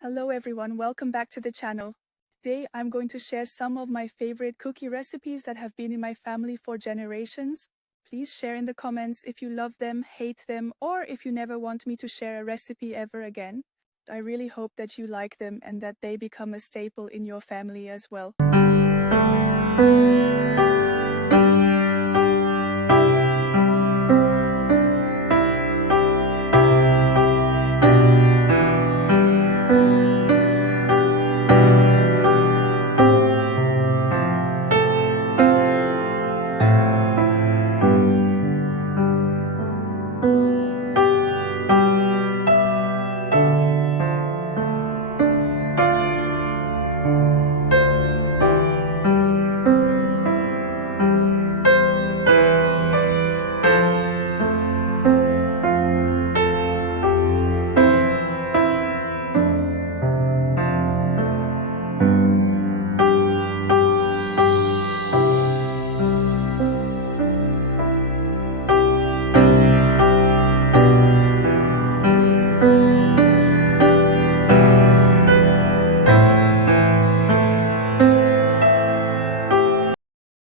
Hello everyone, welcome back to the channel. Today I'm going to share some of my favorite cookie recipes that have been in my family for generations. Please share in the comments if you love them, hate them, or if you never want me to share a recipe ever again. I really hope that you like them and that they become a staple in your family as well.